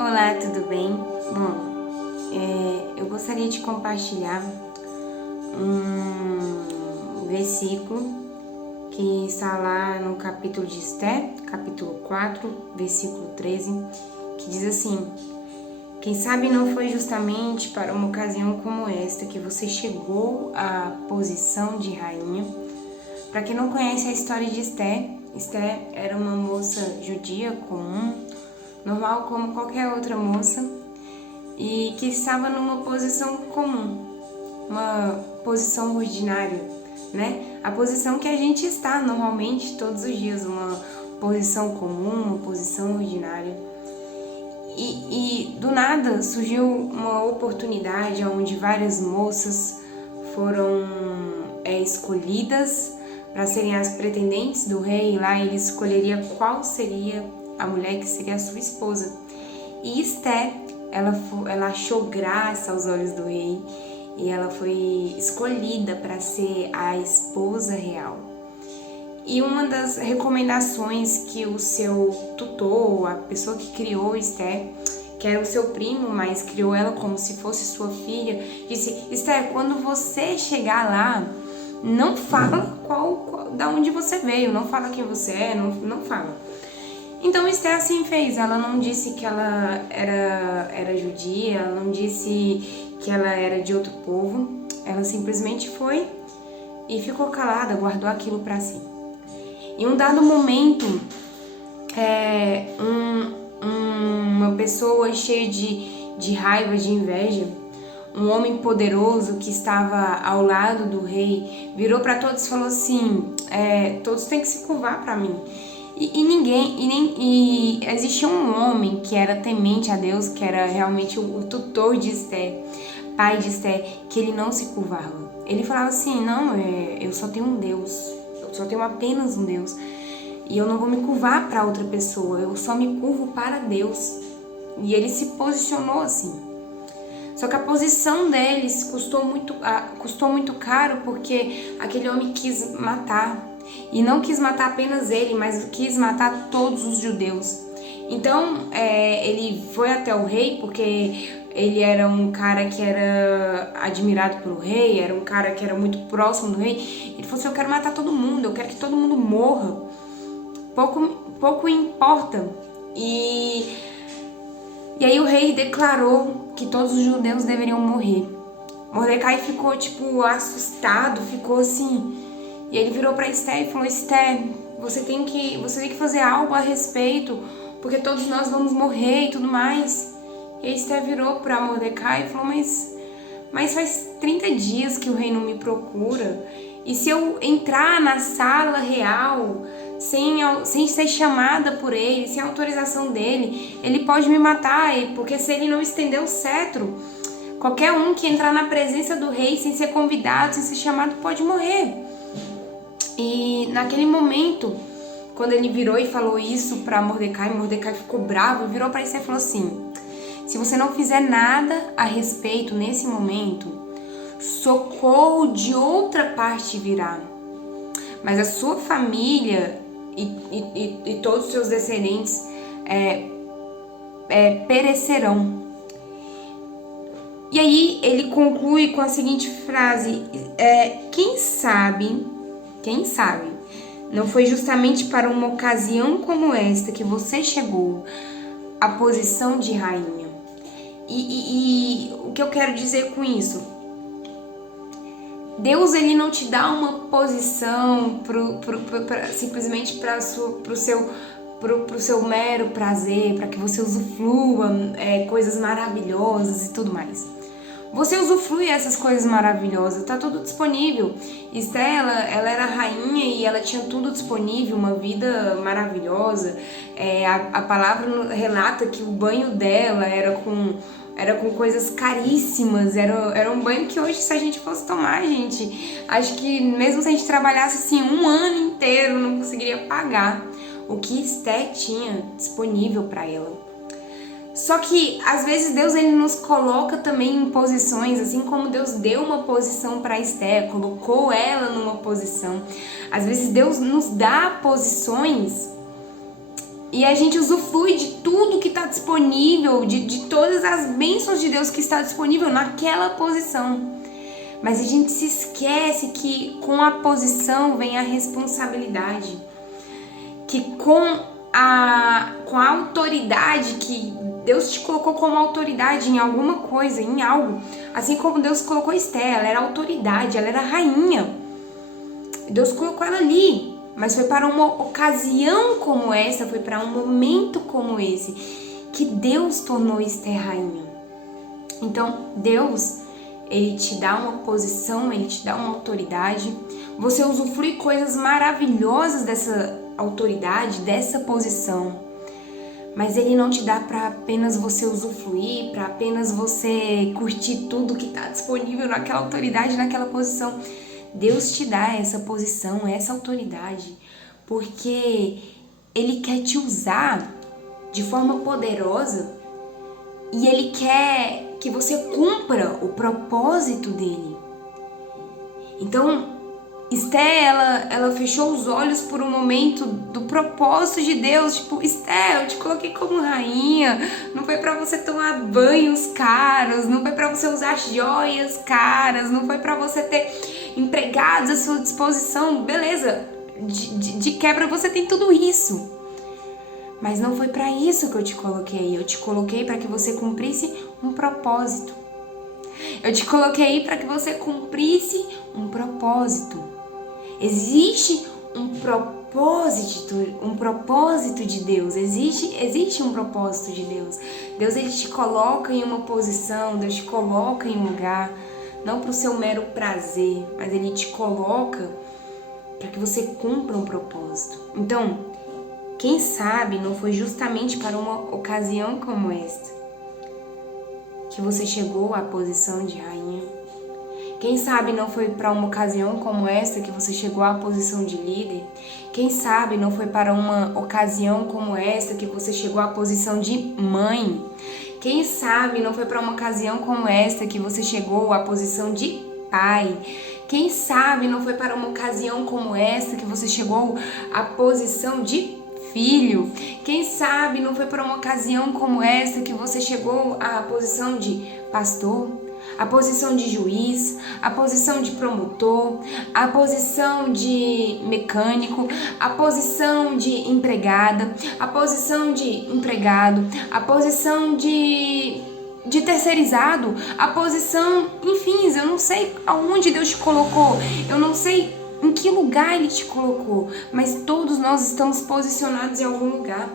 Olá, tudo bem? Eu gostaria de compartilhar um versículo que está lá no capítulo de Esté, capítulo 4, versículo 13, que diz assim: quem sabe não foi justamente para uma ocasião como esta que você chegou à posição de rainha. Para quem não conhece a história de Esté, Esté era uma moça judia comum, normal como qualquer outra moça, e que estava numa posição comum, uma posição ordinária, né? A posição que a gente está normalmente todos os dias, uma posição comum, uma posição ordinária. E do nada surgiu uma oportunidade onde várias moças foram escolhidas para serem as pretendentes do rei. Lá ele escolheria qual seria a mulher que seria a sua esposa. E Esté, ela achou graça aos olhos do rei e ela foi escolhida para ser a esposa real. E uma das recomendações que o seu tutor, a pessoa que criou Esté, que era o seu primo, mas criou ela como se fosse sua filha, disse: Esté, quando você chegar lá, não fala da onde você veio, não fala quem você é, não fala. Então Esté assim fez, ela não disse que ela era judia, ela não disse que ela era de outro povo, ela simplesmente foi e ficou calada, guardou aquilo para si. Em um dado momento, uma pessoa cheia de raiva, de inveja, um homem poderoso que estava ao lado do rei, virou para todos e falou assim: todos têm que se curvar para mim. E existia um homem que era temente a Deus, que era realmente o tutor de Esté, pai de Esté, que ele não se curvava. Ele falava assim: não, eu só tenho um Deus, eu só tenho apenas um Deus, e eu não vou me curvar para outra pessoa, eu só me curvo para Deus. E ele se posicionou assim. Só que a posição deles custou muito caro, porque aquele homem quis matar. E não quis matar apenas ele, mas quis matar todos os judeus. Então, ele foi até o rei, porque ele era um cara que era admirado pelo rei, era um cara que era muito próximo do rei. Ele falou assim: eu quero matar todo mundo, eu quero que todo mundo morra. Pouco importa. E aí o rei declarou que todos os judeus deveriam morrer. Mordecai ficou assustado, ficou assim. E ele virou para Esté e falou: Esté, você tem que fazer algo a respeito, porque todos nós vamos morrer e tudo mais. E a Esté virou para Mordecai e falou: mas faz 30 dias que o rei não me procura. E se eu entrar na sala real sem ser chamada por ele, sem autorização dele, ele pode me matar, porque se ele não estender o cetro, qualquer um que entrar na presença do rei sem ser convidado, sem ser chamado, pode morrer. E naquele momento, quando ele virou e falou isso para Mordecai, Mordecai ficou bravo, virou para Esté e falou assim: se você não fizer nada a respeito nesse momento, socorro de outra parte virá, mas a sua família e todos os seus descendentes perecerão. E aí ele conclui com a seguinte frase: quem sabe, não foi justamente para uma ocasião como esta que você chegou à posição de rainha. E o que eu quero dizer com isso? Deus, ele não te dá uma posição simplesmente para o seu mero prazer, para que você usufrua coisas maravilhosas e tudo mais. Você usufrui essas coisas maravilhosas, tá tudo disponível. Esté, ela era rainha e ela tinha tudo disponível, uma vida maravilhosa. A palavra relata que o banho dela era com coisas caríssimas, era um banho que hoje, se a gente fosse tomar, gente, acho que mesmo se a gente trabalhasse assim um ano inteiro, não conseguiria pagar o que Esté tinha disponível para ela. Só que às vezes Deus, ele nos coloca também em posições, assim como Deus deu uma posição para Esté, colocou ela numa posição. Às vezes Deus nos dá posições E a gente usufrui de tudo que está disponível, de todas as bênçãos de Deus que está disponível naquela posição. Mas a gente se esquece que com a posição vem a responsabilidade. Que com a autoridade que Deus te colocou como autoridade em alguma coisa, em algo. Assim como Deus colocou Esther, ela era autoridade, ela era rainha. Deus colocou ela ali. Mas foi para uma ocasião como essa, foi para um momento como esse, que Deus tornou Esther rainha. Então, Deus, Ele te dá uma posição, Ele te dá uma autoridade. Você usufrui coisas maravilhosas dessa autoridade, dessa posição. Mas Ele não te dá para apenas você usufruir, para apenas você curtir tudo que está disponível naquela autoridade, naquela posição. Deus te dá essa posição, essa autoridade, porque Ele quer te usar de forma poderosa e Ele quer que você cumpra o propósito dEle. Então, Esther, ela fechou os olhos por um momento do propósito de Deus. Tipo, Esther, eu te coloquei como rainha. Não foi pra você tomar banhos caros. Não foi pra você usar joias caras. Não foi pra você ter empregados à sua disposição. Beleza, de quebra você tem tudo isso. Mas não foi pra isso que eu te coloquei. Eu te coloquei pra que você cumprisse um propósito. Eu te coloquei para que você cumprisse um propósito. Existe um propósito de Deus. Existe um propósito de Deus. Deus, Ele te coloca em uma posição, Deus te coloca em um lugar, não para o seu mero prazer, mas Ele te coloca para que você cumpra um propósito. Então, quem sabe não foi justamente para uma ocasião como esta que você chegou à posição de rainha. Quem sabe não foi para uma ocasião como esta que você chegou à posição de líder. Quem sabe não foi para uma ocasião como esta que você chegou à posição de mãe. Quem sabe não foi para uma ocasião como esta que você chegou à posição de pai. Quem sabe não foi para uma ocasião como esta que você chegou à posição de filho. Quem sabe não foi por uma ocasião como essa que você chegou à posição de pastor, a posição de juiz, a posição de promotor, a posição de mecânico, a posição de empregada, a posição de empregado, a posição de terceirizado, a posição, enfim, eu não sei aonde Deus te colocou, eu não sei em que lugar Ele te colocou, mas todos nós estamos posicionados em algum lugar.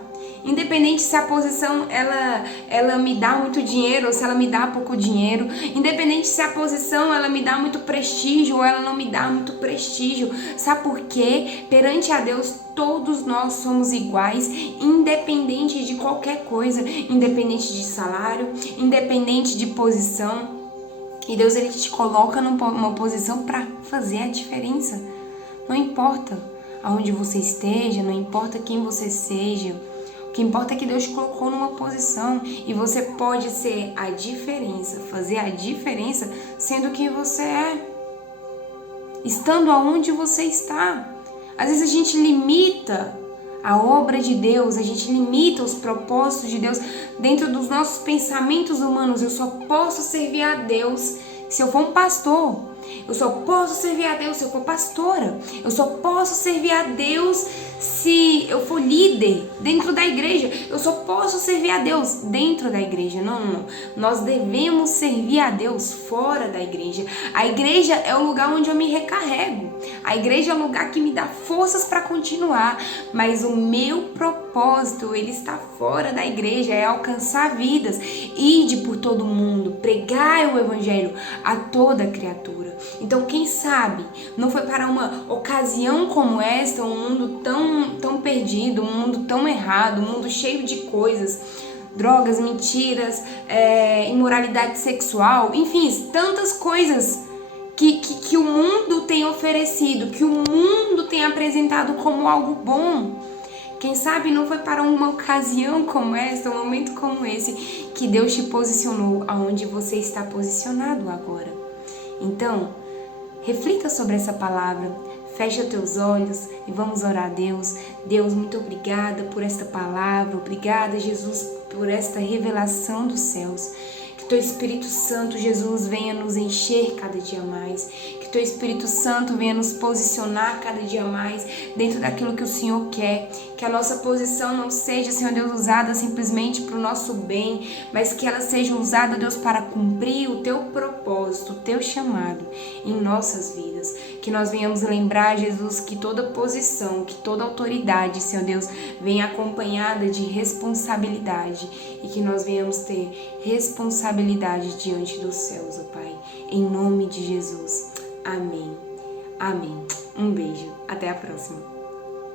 Independente se a posição ela me dá muito dinheiro ou se ela me dá pouco dinheiro, independente se a posição ela me dá muito prestígio ou ela não me dá muito prestígio. Sabe por quê? Perante a Deus todos nós somos iguais, independente de qualquer coisa, independente de salário, independente de posição. E Deus, Ele te coloca numa posição para fazer a diferença. Não importa aonde você esteja, não importa quem você seja. O que importa é que Deus te colocou numa posição e você pode ser a diferença, fazer a diferença sendo quem você é. Estando aonde você está. Às vezes a gente limita a obra de Deus, a gente limita os propósitos de Deus dentro dos nossos pensamentos humanos. Eu só posso servir a Deus se eu for um pastor. Eu só posso servir a Deus se eu for pastora. Eu só posso servir a Deus se eu for líder dentro da igreja. Eu só posso servir a Deus dentro da igreja. Não. Nós devemos servir a Deus fora da igreja. A igreja é o lugar onde eu me recarrego. A igreja é o lugar que me dá forças para continuar. Mas o meu propósito, ele está fora da igreja. É alcançar vidas. Ide por todo mundo. Pregai o evangelho a toda criatura. Então, quem sabe não foi para uma ocasião como esta, um mundo tão perdido, um mundo tão errado, um mundo cheio de coisas, drogas, mentiras, imoralidade sexual, enfim, tantas coisas que o mundo tem oferecido, que o mundo tem apresentado como algo bom. Quem sabe não foi para uma ocasião como esta, um momento como esse, que Deus te posicionou aonde você está posicionado agora. Então, reflita sobre essa palavra, Fecha teus olhos e vamos orar a Deus. Deus, muito obrigada por esta palavra. Obrigada, Jesus, por esta revelação dos céus. Que Teu Espírito Santo, Jesus, venha nos encher cada dia mais. Que Teu Espírito Santo venha nos posicionar cada dia mais dentro daquilo que o Senhor quer. Que a nossa posição não seja, Senhor Deus, usada simplesmente para o nosso bem, mas que ela seja usada, Deus, para cumprir o Teu propósito, o Teu chamado em nossas vidas. Que nós venhamos lembrar, Jesus, que toda posição, que toda autoridade, Senhor Deus, venha acompanhada de responsabilidade e que nós venhamos ter responsabilidade diante dos céus, ó Pai. Em nome de Jesus. Amém. Amém. Um beijo. Até a próxima.